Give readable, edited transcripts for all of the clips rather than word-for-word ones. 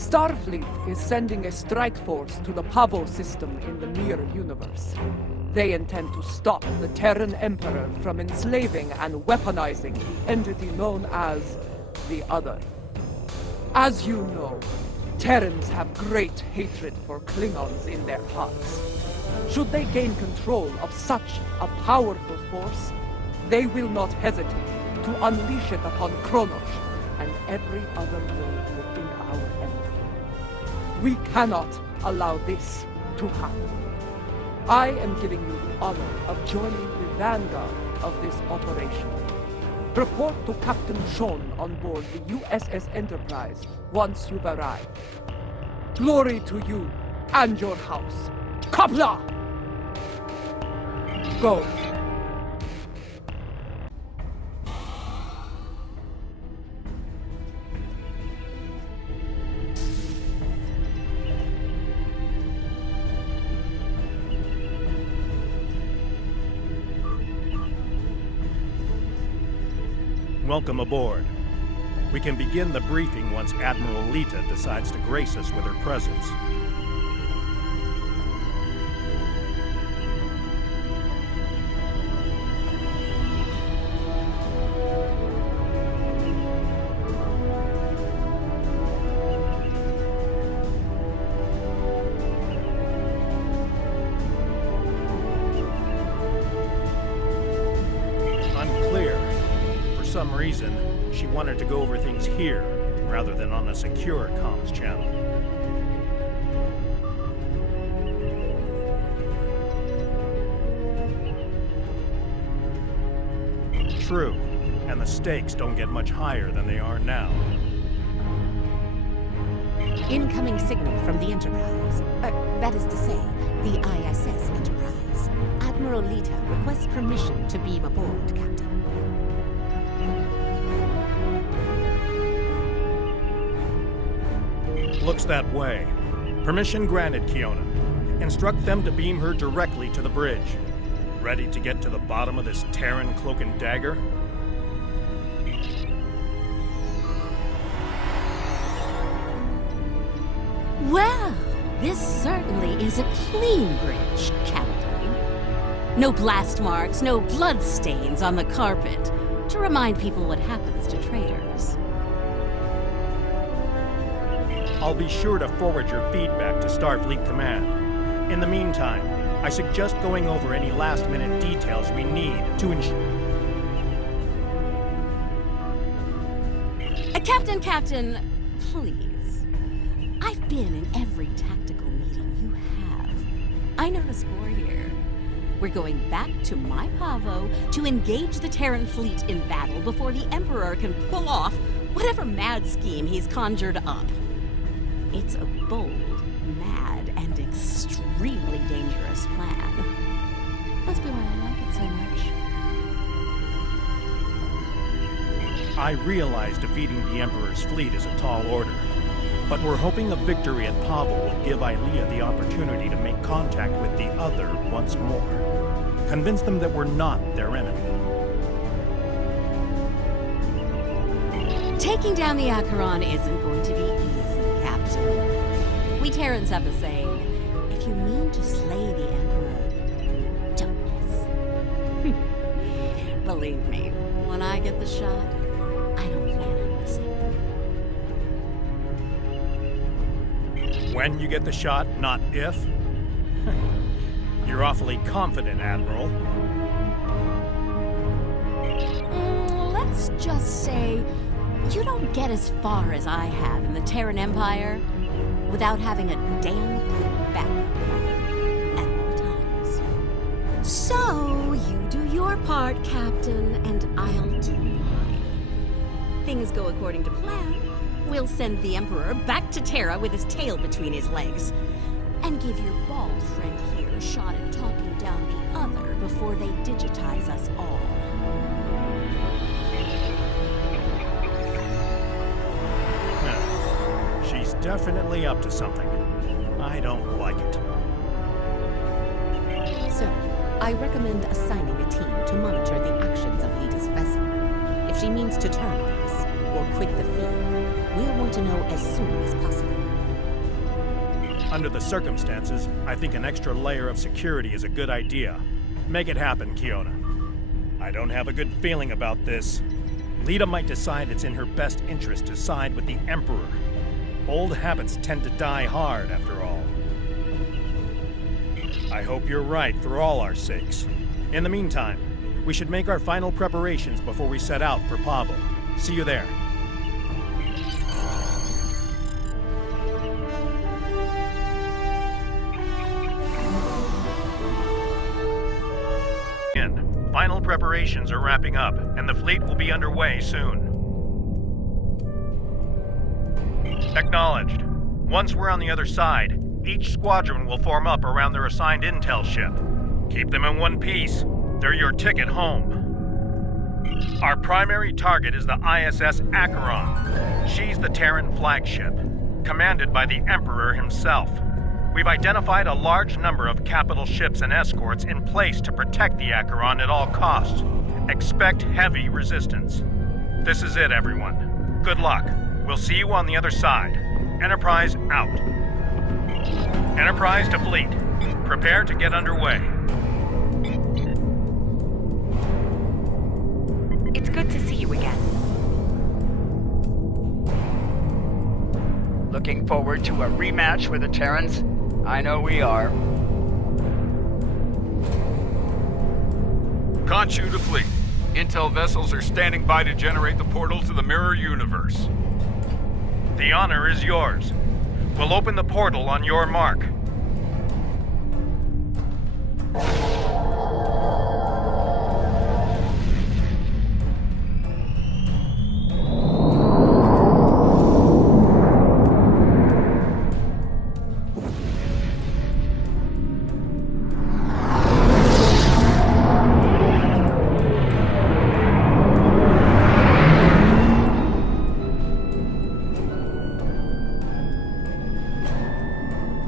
Starfleet is sending a strike force to the Pavo system in the Mirror Universe. They intend to stop the Terran Emperor from enslaving and weaponizing the entity known as the Other. As you know, Terrans have great hatred for Klingons in their hearts. Should they gain control of such a powerful force, they will not hesitate to unleash it upon Kronos and every other world within our empire. We cannot allow this to happen. I am giving you the honor of joining the vanguard of this operation. Report to Captain Sean on board the USS Enterprise once you've arrived. Glory to you and your house. Kapla! Go. Welcome aboard. We can begin the briefing once Admiral Lita decides to grace us with her presence. For some reason, she wanted to go over things here, rather than on a secure comms channel. True, and the stakes don't get much higher than they are now. Incoming signal from the Enterprise. That is to say, the ISS Enterprise. Admiral Lita requests permission to beam aboard, Captain. Looks that way. Permission granted, Kiona. Instruct them to beam her directly to the bridge. Ready to get to the bottom of this Terran cloak and dagger? Well, this certainly is a clean bridge, Captain. No blast marks, no blood stains on the carpet, to remind people what happens to traitors. I'll be sure to forward your feedback to Starfleet Command. In the meantime, I suggest going over any last-minute details we need to ensure... Captain, please. I've been in every tactical meeting you have. I know the score here. We're going back to my Pavo to engage the Terran fleet in battle before the Emperor can pull off whatever mad scheme he's conjured up. It's a bold, mad, and extremely dangerous plan. Must be why I like it so much. I realize defeating the Emperor's fleet is a tall order, but we're hoping a victory at Pavo will give Ilea the opportunity to make contact with the Other once more. Convince them that we're not their enemy. Taking down the Acheron isn't going to be easy, Captain. We Terrans have a saying, if you mean to slay the Emperor, don't miss. Believe me, when I get the shot, I don't plan on missing. When you get the shot, not if? You're awfully confident, Admiral. Let's just say you don't get as far as I have in the Terran Empire without having a damn good backup plan at all times. So, you do your part, Captain, and I'll do mine. Things go according to plan. We'll send the Emperor back to Terra with his tail between his legs. And give your bald friend here a shot at talking down the Other before they digitize us all. She's definitely up to something. I don't like it. Sir, I recommend assigning a team to monitor the actions of Lita's vessel. If she means to turn on us, or quit the field, we'll want to know as soon as possible. Under the circumstances, I think an extra layer of security is a good idea. Make it happen, Kiona. I don't have a good feeling about this. Lita might decide it's in her best interest to side with the Emperor. Old habits tend to die hard, after all. I hope you're right for all our sakes. In the meantime, we should make our final preparations before we set out for Pavo. See you there. Final preparations are wrapping up, and the fleet will be underway soon. Acknowledged. Once we're on the other side, each squadron will form up around their assigned intel ship. Keep them in one piece. They're your ticket home. Our primary target is the ISS Acheron. She's the Terran flagship, commanded by the Emperor himself. We've identified a large number of capital ships and escorts in place to protect the Acheron at all costs. Expect heavy resistance. This is it, everyone. Good luck. We'll see you on the other side. Enterprise out. Enterprise to fleet. Prepare to get underway. It's good to see you again. Looking forward to a rematch with the Terrans? I know we are. Conchu to fleet. Intel vessels are standing by to generate the portal to the mirror universe. The honor is yours. We'll open the portal on your mark.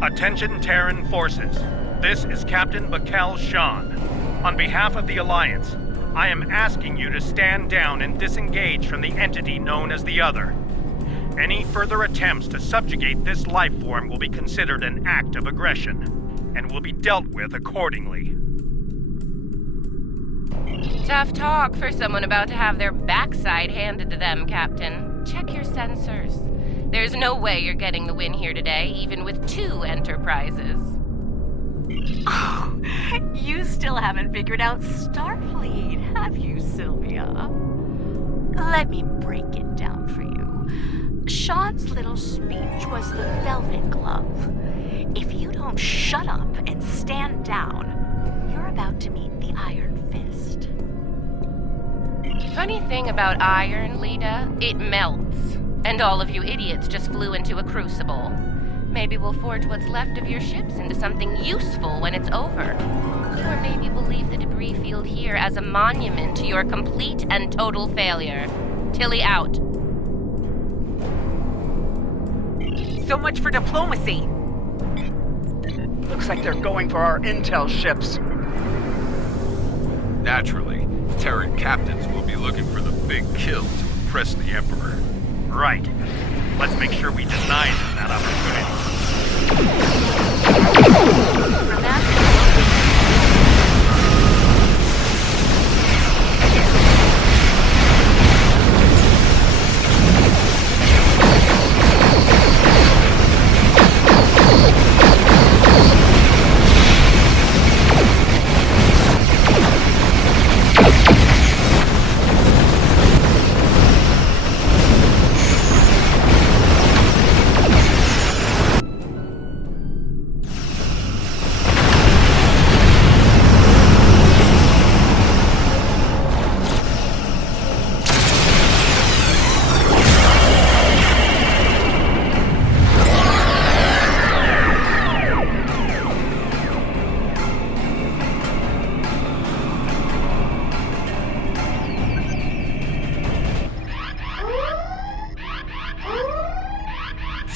Attention Terran forces. This is Captain Bakel Shan. On behalf of the Alliance, I am asking you to stand down and disengage from the entity known as the Other. Any further attempts to subjugate this life form will be considered an act of aggression, and will be dealt with accordingly. Tough talk for someone about to have their backside handed to them, Captain. Check your sensors. There's no way you're getting the win here today, even with 2 Enterprises. Oh, you still haven't figured out Starfleet, have you, Sylvia? Let me break it down for you. Sean's little speech was the velvet glove. If you don't shut up and stand down, you're about to meet the Iron Fist. Funny thing about iron, Lita, it melts. And all of you idiots just flew into a crucible. Maybe we'll forge what's left of your ships into something useful when it's over. Or maybe we'll leave the debris field here as a monument to your complete and total failure. Tilly out. So much for diplomacy. Looks like they're going for our intel ships. Naturally, Terran captains will be looking for the big kill to impress the Emperor. Right. Let's make sure we deny them that opportunity.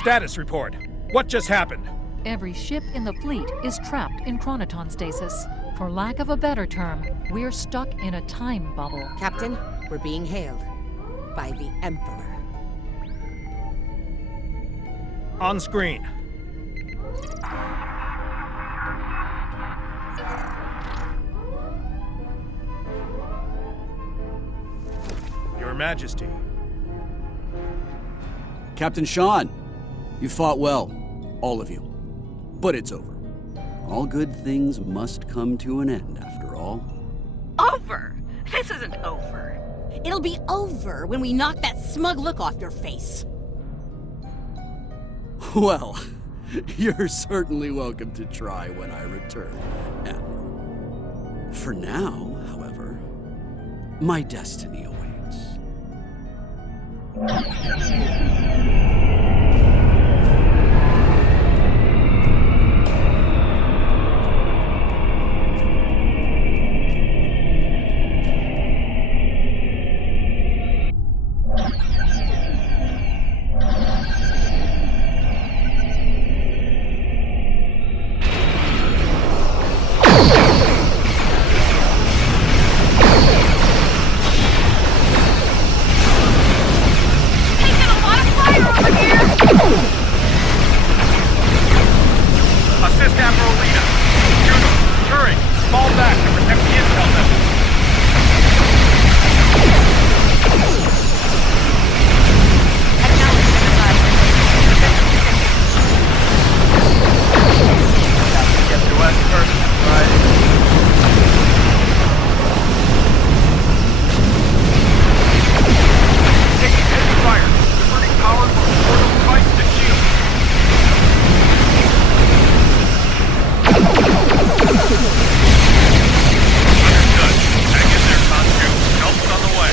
Status report. What just happened? Every ship in the fleet is trapped in chronoton stasis. For lack of a better term, we're stuck in a time bubble. Captain, we're being hailed by the Emperor. On screen. Majesty. Captain Sean, you fought well. All of you. But it's over. All good things must come to an end, after all. Over? This isn't over. It'll be over when we knock that smug look off your face. Well, you're certainly welcome to try when I return, Admiral. For now, however, my destiny awaits. Assist Admiral Lita. Juno, Turing, fall back to protect the intel vessel. Get to us first, right? Taking heavy fire. Diverting power from the portal device to shield. Understood. Hang in there, Sanju. Help's on the way.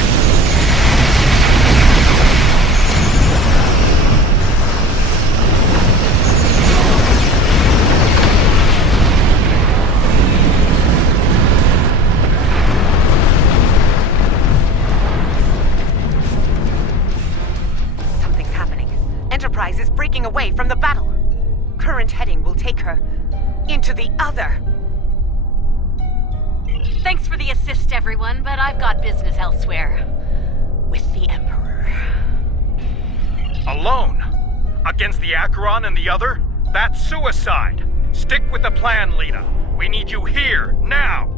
Something's happening. Enterprise is breaking away from the battle. Current heading will take her into the other. Thanks for the assist, everyone, but I've got business elsewhere. With the Emperor. Alone? Against the Acheron and the other? That's suicide! Stick with the plan, Lita. We need you here, now!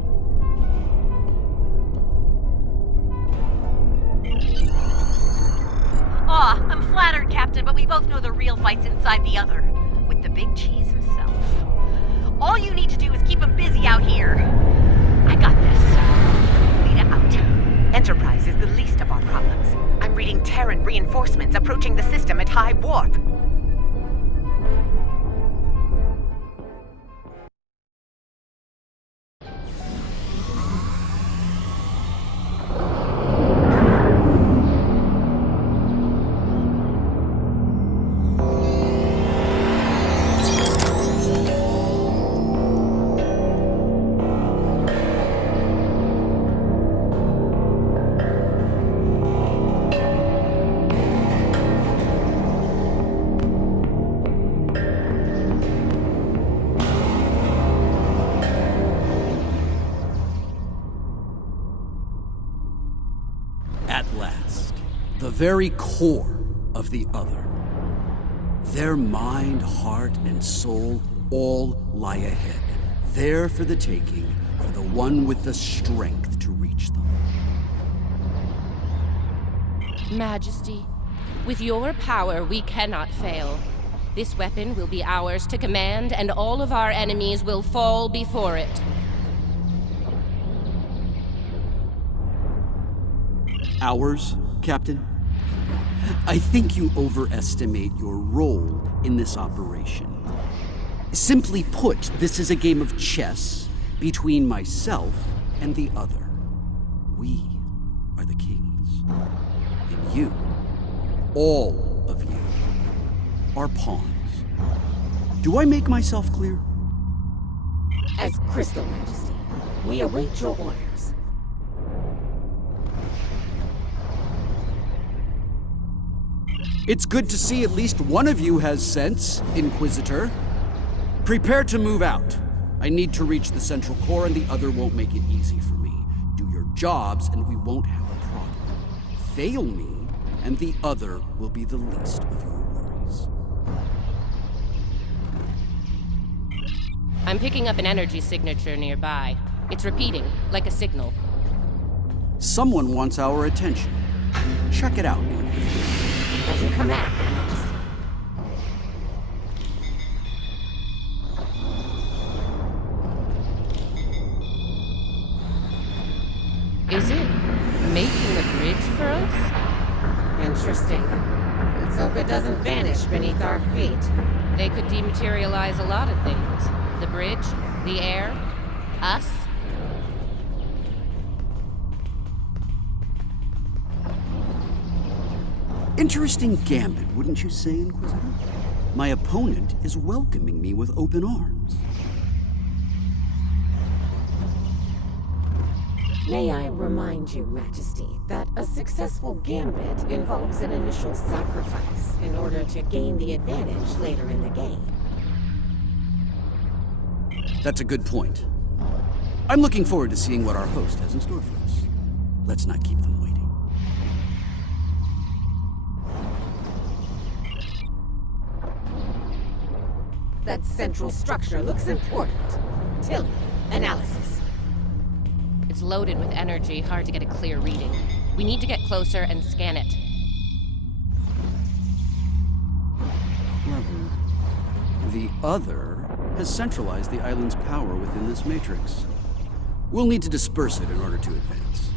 Aw, I'm flattered, Captain, but we both know the real fight's inside the other. With the big cheese himself. All you need to do is keep him busy out here. I got this. Lita out. Enterprise is the least of our problems. I'm reading Terran reinforcements approaching the system at high warp. At last, the very core of the other. Their mind, heart, and soul all lie ahead, there for the taking, for the one with the strength to reach them. Majesty, with your power, we cannot fail. This weapon will be ours to command, and all of our enemies will fall before it. Ours, Captain? I think you overestimate your role in this operation. Simply put, this is a game of chess between myself and the other. We are the kings. And you, all of you, are pawns. Do I make myself clear? As Crystal Majesty, we await your orders. It's good to see at least one of you has sense, Inquisitor. Prepare to move out. I need to reach the central core and the other won't make it easy for me. Do your jobs and we won't have a problem. Fail me and the other will be the least of your worries. I'm picking up an energy signature nearby. It's repeating, like a signal. Someone wants our attention. check it out. As you command. Is it making a bridge for us? Interesting. Let's hope it doesn't vanish beneath our feet. They could dematerialize a lot of things. The bridge, the air, us. Interesting gambit, wouldn't you say, Inquisitor? My opponent is welcoming me with open arms. May I remind you, Majesty, that a successful gambit involves an initial sacrifice in order to gain the advantage later in the game. That's a good point. I'm looking forward to seeing what our host has in store for us. Let's not keep them waiting. That central structure looks important. Tilly, analysis. It's loaded with energy, hard to get a clear reading. We need to get closer and scan it. Clever. The other has centralized the island's power within this matrix. We'll need to disperse it in order to advance.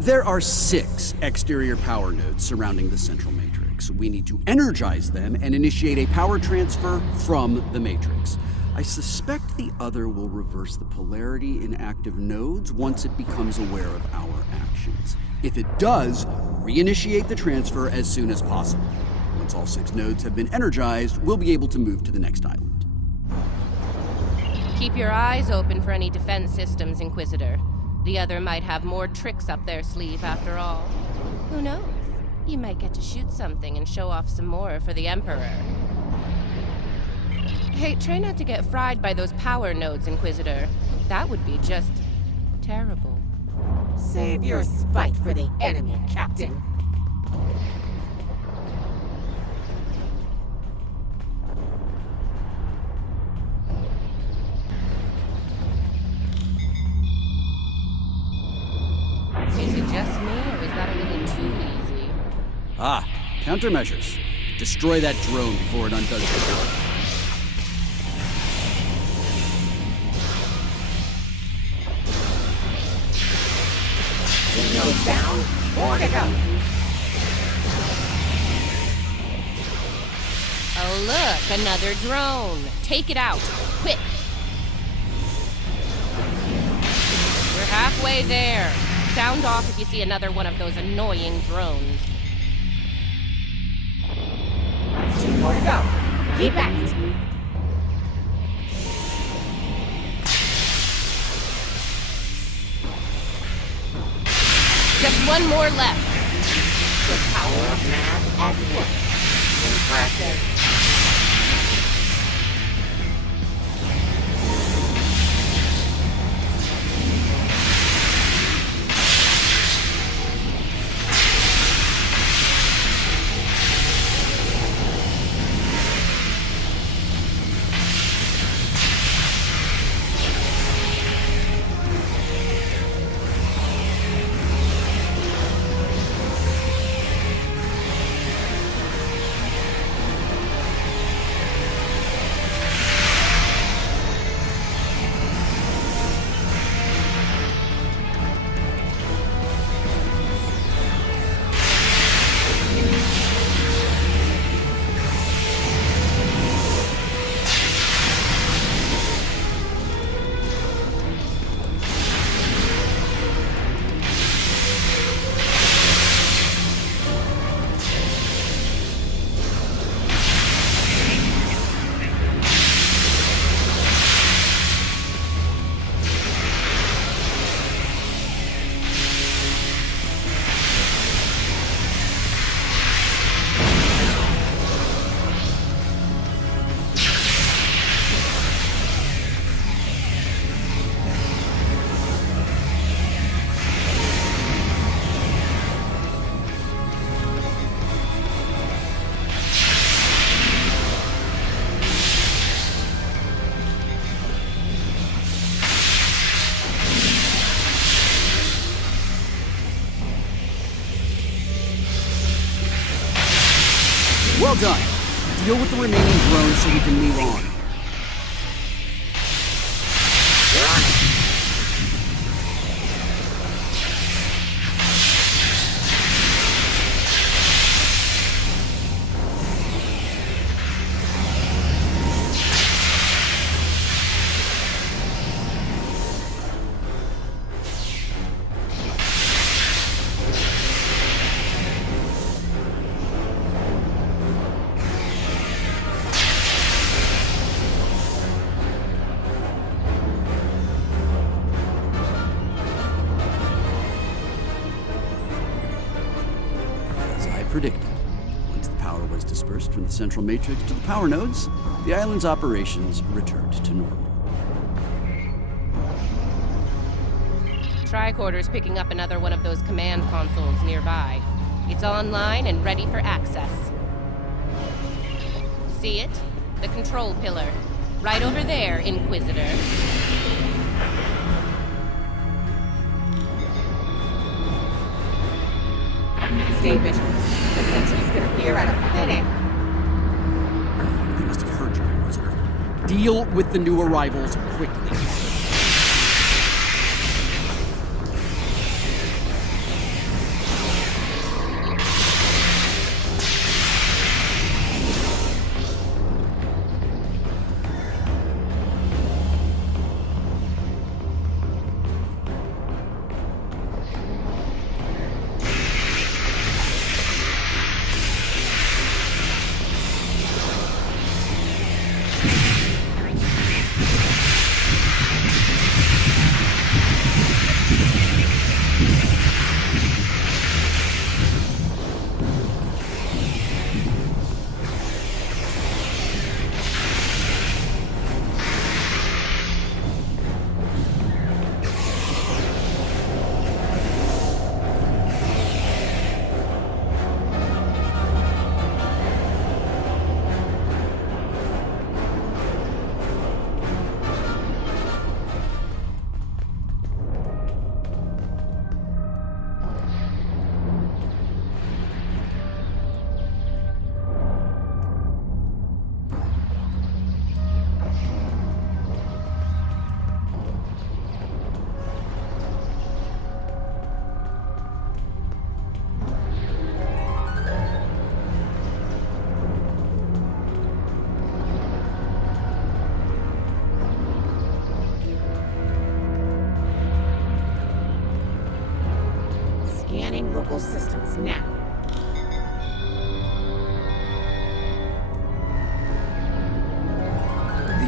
There are 6 exterior power nodes surrounding the central matrix. We need to energize them and initiate a power transfer from the matrix. I suspect the other will reverse the polarity in active nodes once it becomes aware of our actions. If it does, reinitiate the transfer as soon as possible. Once all 6 nodes have been energized, we'll be able to move to the next island. Keep your eyes open for any defense systems, Inquisitor. The other might have more tricks up their sleeve after all. Who knows? You might get to shoot something and show off some more for the Emperor. Hey, try not to get fried by those power nodes, Inquisitor. That would be just terrible. Save your spite for the enemy, Captain. Is it just me, or is that a little too easy? Ah, countermeasures. Destroy that drone before it undoes the job. Signals down, more to go. Oh look, another drone. Take it out, quick. We're halfway there. Sound off if you see another one of those annoying drones. 2 more to go. Keep at it. Just one more left. The power of math at work. Impressive. Well done. Deal with the remaining drones so we can move on. Predicted. Once the power was dispersed from the central matrix to the power nodes, the island's operations returned to normal. Tricorder's picking up another one of those command consoles nearby. It's online and ready for access. See it? The control pillar. Right over there, Inquisitor. Stay vigilant. The sentries could appear out of thin air. They must have heard you, Inquisitor. Deal with the new arrivals quickly. Scanning local systems now.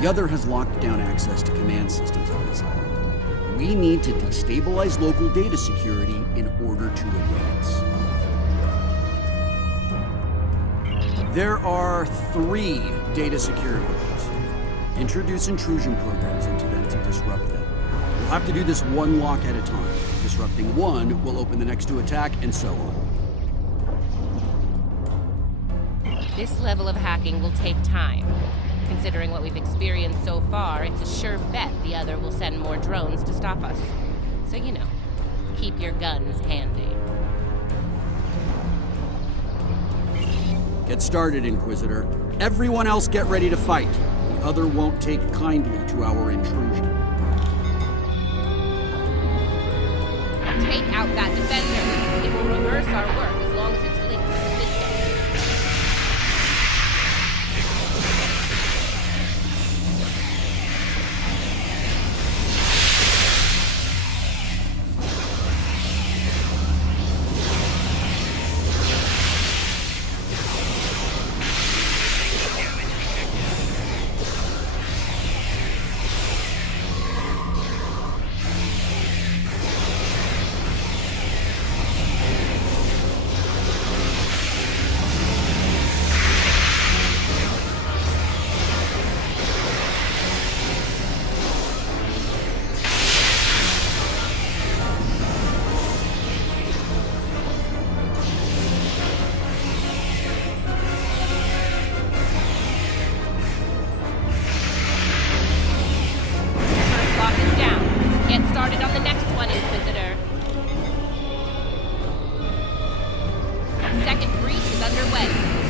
The other has locked down access to command systems on this island. We need to destabilize local data security in order to advance. There are 3 data security rules. Introduce intrusion programs into them to disrupt them. We'll have to do this one lock at a time. Disrupting one will open the next to attack, and so on. This level of hacking will take time. Considering what we've experienced so far, it's a sure bet the other will send more drones to stop us. So, you know, keep your guns handy. Get started, Inquisitor. Everyone else get ready to fight. The other won't take kindly to our intrusion. Take out that defender. It will reverse our work as long as it's linked to the system.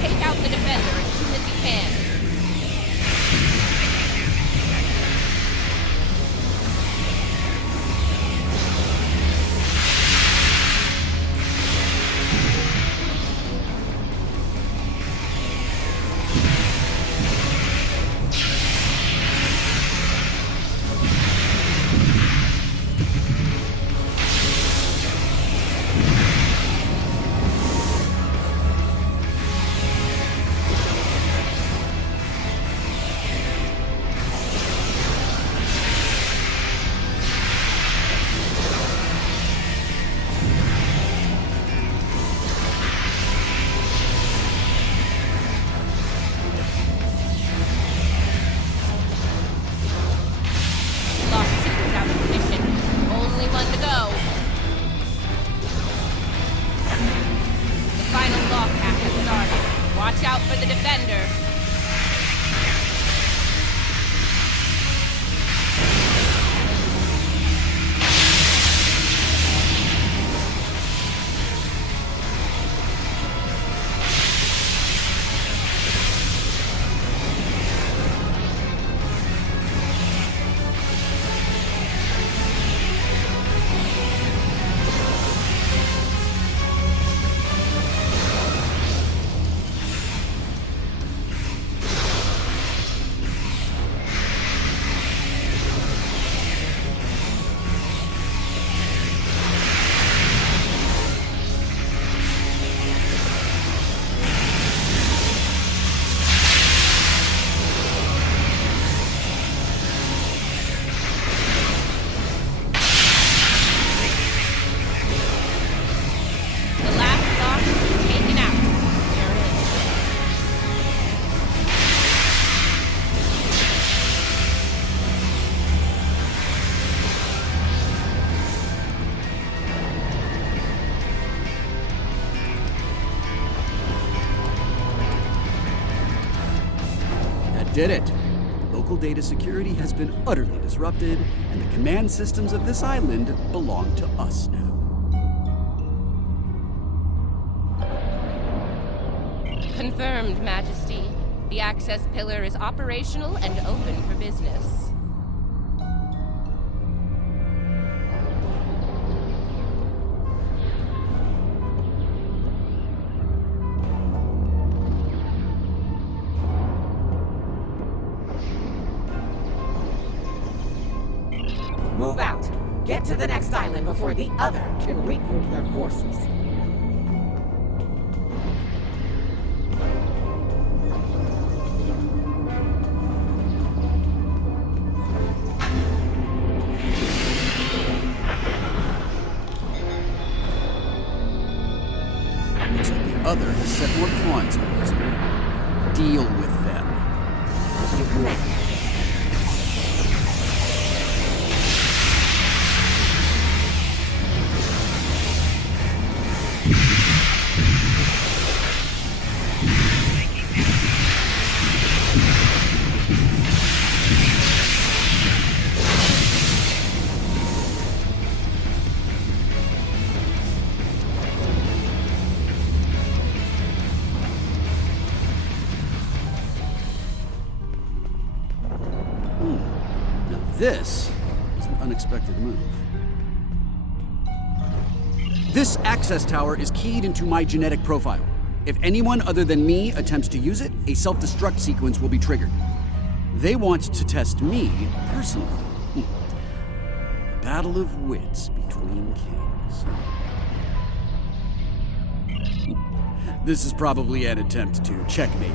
Take out the defender as soon as you can. Watch out for the defender. Did it. Local data security has been utterly disrupted, and the command systems of this island belong to us now. Confirmed, Majesty. The access pillar is operational and open for business. Move out. Get to the next island before the other can regroup their forces. Looks like the other has set more pawns in motion. Deal with them. You command. This is an unexpected move. This access tower is keyed into my genetic profile. If anyone other than me attempts to use it, a self-destruct sequence will be triggered. They want to test me personally. A battle of wits between kings. This is probably an attempt to checkmate.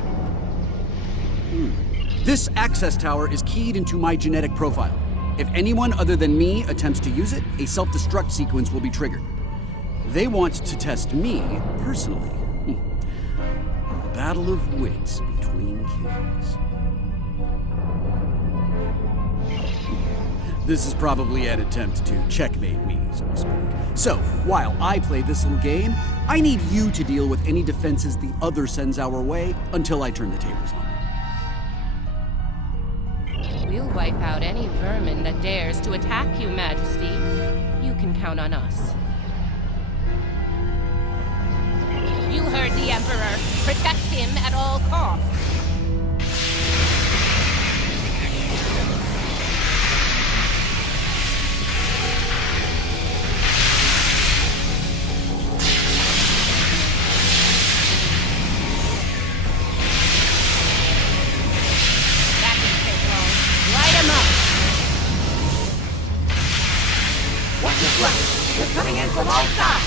This access tower is keyed into my genetic profile. If anyone other than me attempts to use it, a self-destruct sequence will be triggered. They want to test me personally. A battle of wits between kings. This is probably an attempt to checkmate me, so to speak. So, while I play this little game, I need you to deal with any defenses the other sends our way until I turn the tables on. We'll wipe out any vermin that dares to attack you, Majesty. You can count on us. You heard the Emperor. Protect him all costs. That didn't take long. Light 'em up. What's this left? They're coming in from all sides!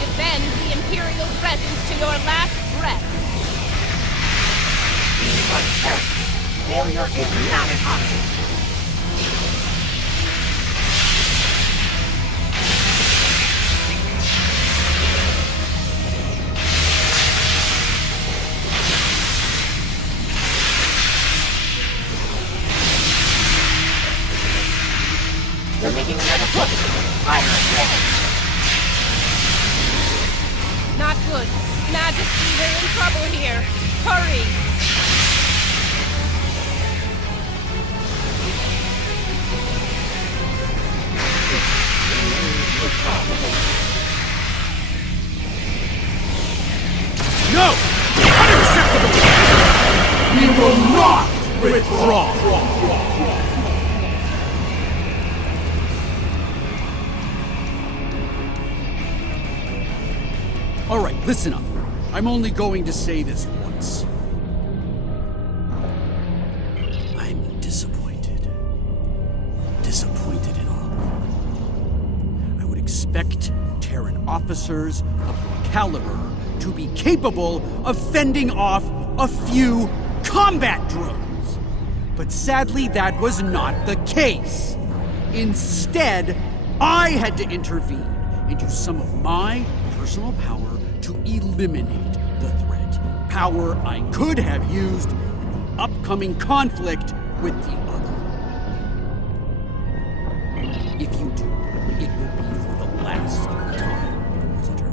Defend the Imperial presence to your last breath. Failure is not an option! They're making another push! Fire again! Not good. Majesty, we're in trouble here. Hurry! No! Unacceptable! We will not withdraw! All right, listen up. I'm only going to say this once. I'm disappointed. Disappointed in all. I would expect Terran officers of your caliber to be capable of fending off a few combat drones. But sadly, that was not the case. Instead, I had to intervene and use some of my personal power to eliminate the threat. Power I could have used in the upcoming conflict with the other. If you do, it will be for the last time, Inquisitor.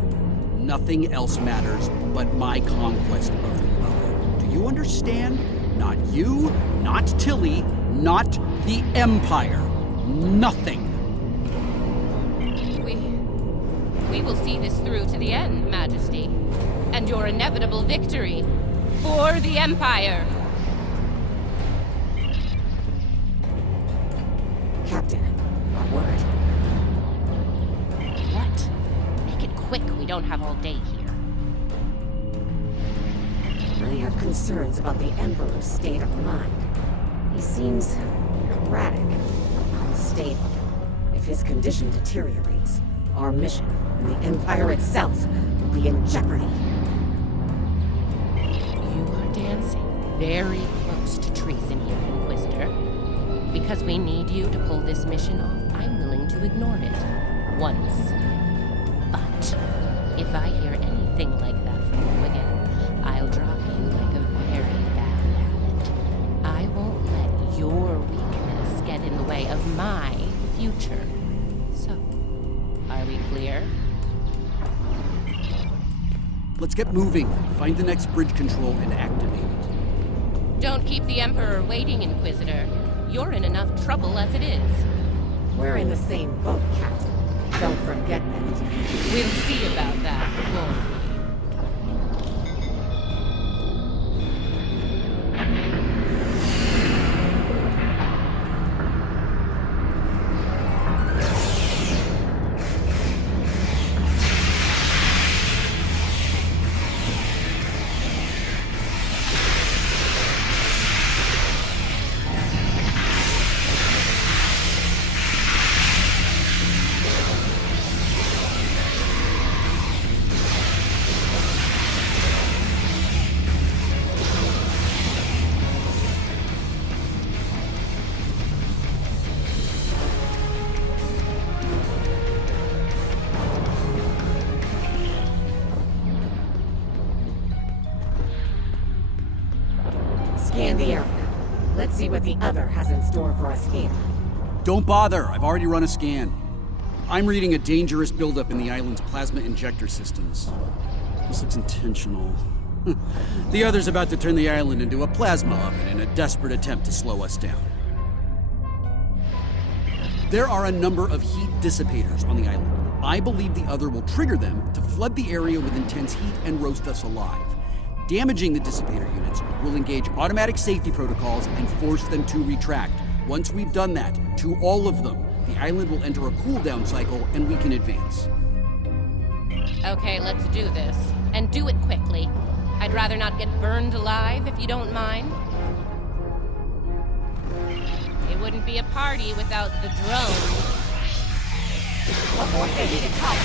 Nothing else matters but my conquest of the other. Do you understand? Not you, not Tilly, not the Empire. Nothing. We will see this through to the end, Majesty. And your inevitable victory for the Empire. Captain, a word. What? Make it quick. We don't have all day here. I have concerns about the Emperor's state of mind. He seems erratic, unstable. If his condition deteriorates, our mission and the Empire itself will be in jeopardy. You are dancing very close to treason here, Inquisitor. Because we need you to pull this mission off, I'm willing to ignore it. Once. But if I hear anything like that from you again, I'll drop you like a very bad habit. I won't let your weakness get in the way of my future. So, are we clear? Let's get moving. Find the next bridge control and activate it. Don't keep the Emperor waiting, Inquisitor. You're in enough trouble as it is. We're in the same boat, Captain. Don't forget that. We'll see about that, won't we? Scan the area. Let's see what the other has in store for us here. Don't bother. I've already run a scan. I'm reading a dangerous buildup in the island's plasma injector systems. This looks intentional. The other's about to turn the island into a plasma oven in a desperate attempt to slow us down. There are a number of heat dissipators on the island. I believe the other will trigger them to flood the area with intense heat and roast us alive. Damaging the dissipator units will engage automatic safety protocols and force them to retract. Once we've done that, to all of them, the island will enter a cooldown cycle and we can advance. Okay, let's do this. And do it quickly. I'd rather not get burned alive, if you don't mind. It wouldn't be a party without the drones. What more they need to come?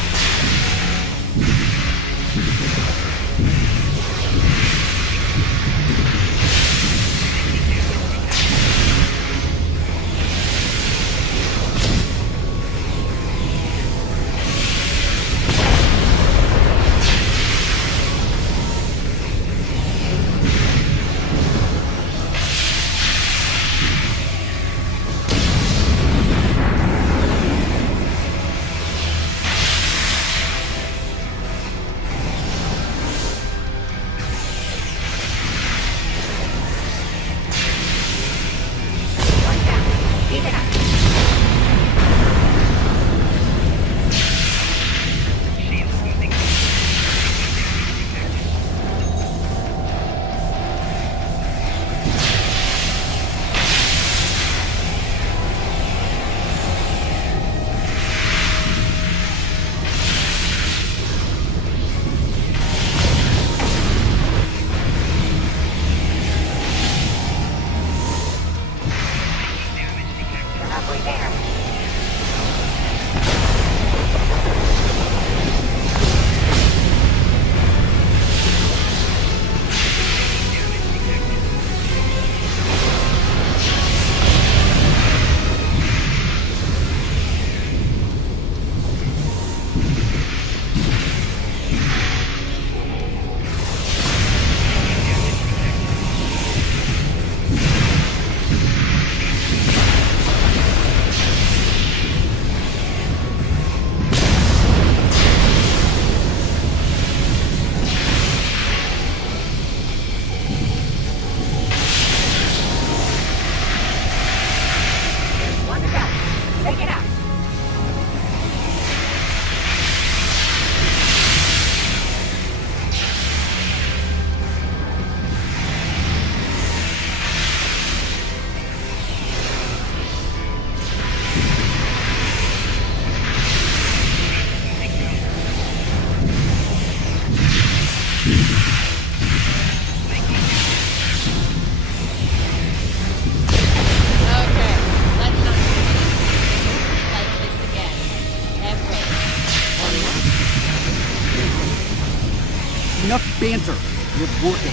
Enough banter. We're working.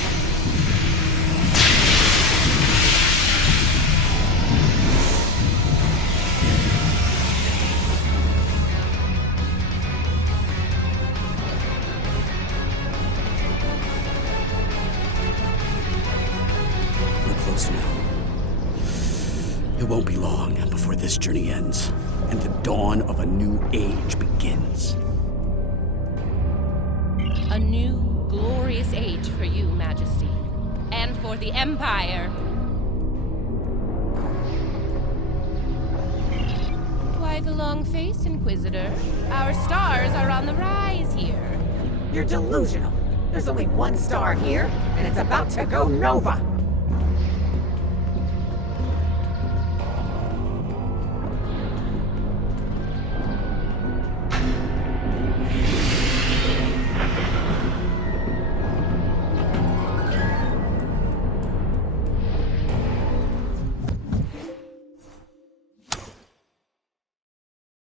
We're close now. It won't be long before this journey ends, and the dawn of a new age begins. A new, glorious age for you, Majesty. And for the Empire. Why the long face, Inquisitor? Our stars are on the rise here. You're delusional. There's only one star here, and it's about to go nova.